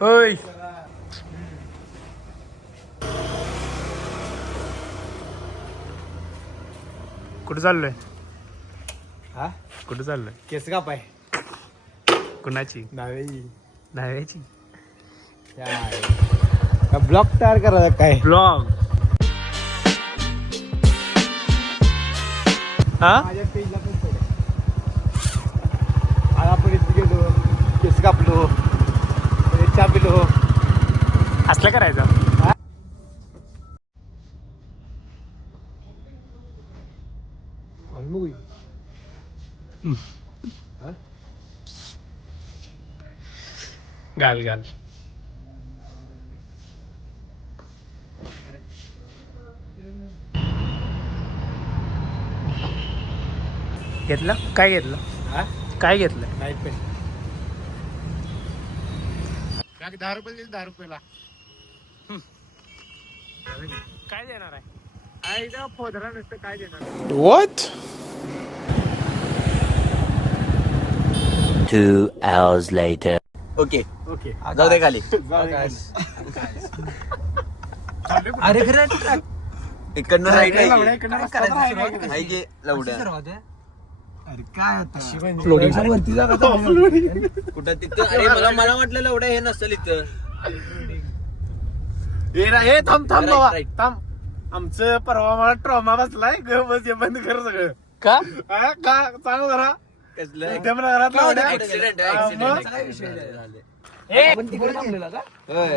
होय कुठं चाललोय? हा कुठं चाललोय? केस कापाय कुणाची? दहाव्याची ब्लॉक तयार करायचा काय? ब्लॉग. हा माझ्या पेजला पण सोड. आज आपण इथे गेलो, केस कापलो, परत चहा पिलो. असलं करायचं. घाल घाल. घेतलं काय घेतलं? हा काय घेतलं? नाही पण 10 रुपये दिले, 10 रुपयाला काय देणार आहे? आईला फोदरा नसतं काय देणार. What? 2 hours later. Okay okay जाऊ दे खाली. अरे खरं इकडनं राईट आहे अरे की लवड्या काय होता वरती जागा कुठं तिथं. अरे मला वाटलं लवड्या हे नसेल इथं. हे थांब थांब Right, बाबा right. थांब. आमचं परवा मला ट्रॉमा बसलाय ग बस हे बंद कर सगळं. का? हा, का सांग जरा कसलं एकदम घरात लावड्या. ऍक्सिडेंट हा, मग? आपण तिकडे थांबलेला का?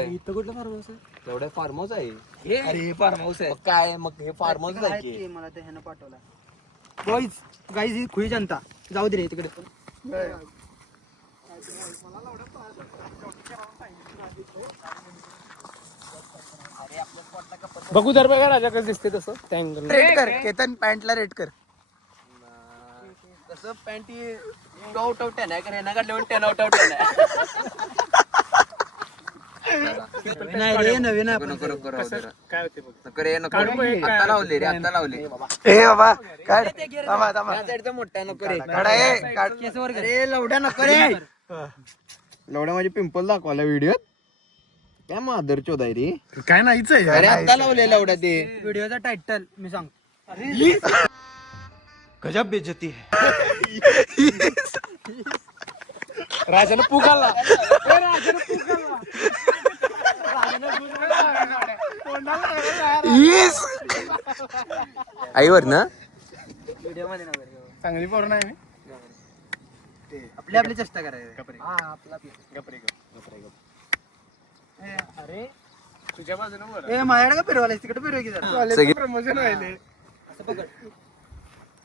इथं कुठलं फार्म हाऊस आहे? लवड्या फार्म हाऊस आहे. अरे फार्म हाऊस आहे. मग काय मग हे फार्म हाऊस आहे की. मला ते ह्यानं पाठवला बॉईज गाईज ही खुळी जनता जाऊ दे रे तिकडे बघू दर बघा राजा कसं दिसते तसं त्या अँगल. रेट कर केतन पॅन्टला रेट कर तसं पॅन्ट 2 आउट ऑफ 10 आहे कारण यांना काढल्यावर 10 आउट ऑफ 10 आहे. नाही रे नवीन आहे नको नको राहू दे. काय होते बघ. नको रे नको. आता लावले रे आता लावले. ए बाबा काढ थांबा थांबा या साईडचा मोठा नको रे. काढा ए काढ केसवर अरे लवड्या नको रे लवड्या माझी पिंपल दाखवायला व्हिडिओ काय मादर चोद आहे रे. काय नाहीच आहे अरे आता लावले लवड्या ते. व्हिडिओचा टायटल मी सांग गजब बेइज्जती है. राजानं पूग आला. आईवर ना व्हिडिओ मध्ये नका रे. चांगली पोर नाही मी आपली आपली चेष्टा करायची हा आपला अरे तुझ्या बाजूने बोल. ए माझ्याकडे का फिरवायला तिकडे फिरवा की जरा सगळी प्रमोशन व्हायले.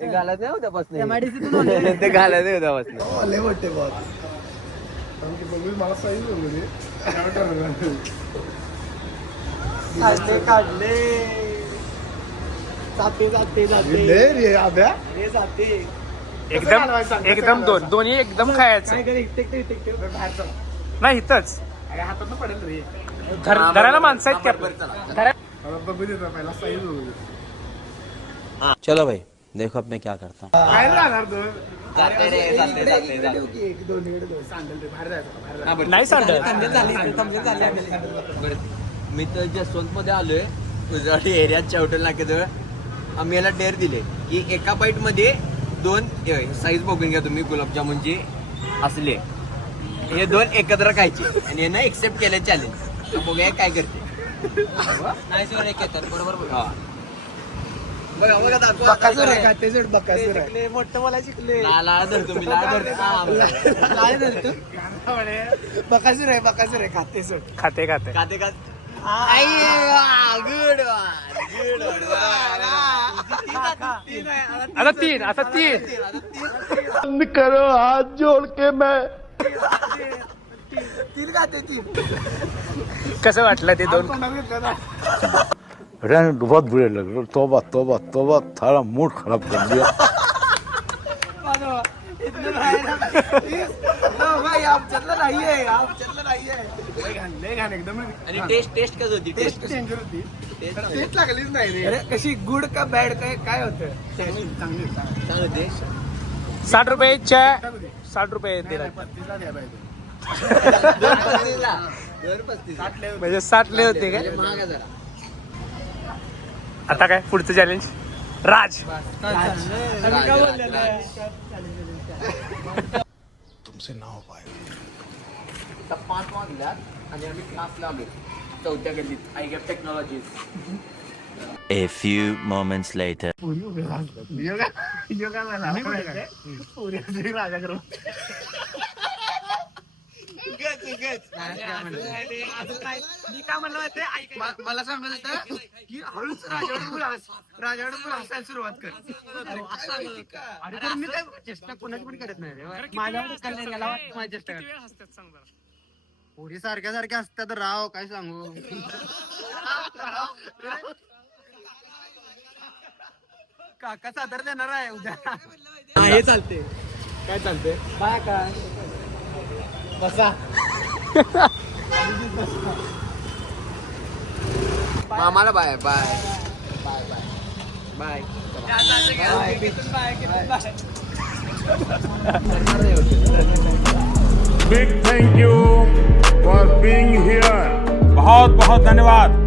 ते घालत नाही होत्यापासून MIDC तून आणले. ते घालत नाही होत्यापासून. लय मोठे बॉस बघू मला साईज बघू दे. काढले जाते जाते जाते लय रे आब्या. रे जाते एकदम दोन्ही एकदम खायचं. काय करे बाहेर चला. नाही इथंच अरे हातात पडेल रे. धरायला माणसं आहेत का? मला बघू दे ना, पहिला साईज बघू दे. चलो भाई देखो अब मैं क्या करता हूँ. बाहेर राहणार तो. जाते रे, जाते, जाते, जाते. एक दोन इकडे दोन. सांडेल रे, बाहेर जायचं, बाहेर जायचं. नाही सांगत. मी तर जसवंत मध्ये आलोय गुजराती एरियात चौटल नाक्याजवळ. आम्ही याला डेअर दिले की एका बाईट मध्ये 2 साईज बघून घ्या तुम्ही गुलाबजामुनची असले हे 2 एकत्र खायचे आणि यांना एक्सेप्ट केले चॅलेंज. बघूया काय करते. नाही सर एक येतात बरोबर हा. बघा बघा दाखवा. बकासूर आहे का? ते सोड, बकासूर आहे. मोठं मला शिकले लाळ धरतो मी लाळ धरतो. काय धरतो बकासूर आहे, बकासूर आहे. खाते सोड. खाते खाते. खाते का गुड गुड आता तीन करो हाथ जोड़ के मैं. तीन खाते तीन कसं वाटलं ते दोन? तोंडात घेतलं ना. रहने दो, बहुत बुरे लग रहे. तौबा तौबा तौबा, थारा मूड खराब कर दिया. भाई आमच्यातलं नाहीये आमच्यातलं नाहीये लय घाण, लय घाण एकदम. आणि टेस्ट कसं होती टेस्ट डेंजर होती. टेस्ट टेस्ट लागलीच नाही रे. अरे कशी गुड का बॅड काय होतं चांगली चांगली. चांगलं होते. 60 रुपयाच्या 60 रुपये दिला. 35 ला द्या पाहिजे. म्हणजे 60 लय होते काय महाग आहे जरा. आता काय पुढचं चॅलेंज राज आता 5 वाजल्यात आणि आम्ही क्लास लावलो 4थ्या गल्लीत I gap technology. A few moments later. मला सांगत होता की हळूच राजाकडे हसायला सुरुवात कर. अरे तर मी काय चेष्टा कोणाची पण करत नाही रे. माझ्याकडे करण्यात गेला माझी चेष्टा करत. पोरी सारख्या सारख्या असतात राव काय सांगू. काका सादर देणार आहे उद्या. हे चालते काय चालते बाय काय बसा. मामाला bye bye bye bye big thank you for being here. बहुत बहुत धन्यवाद।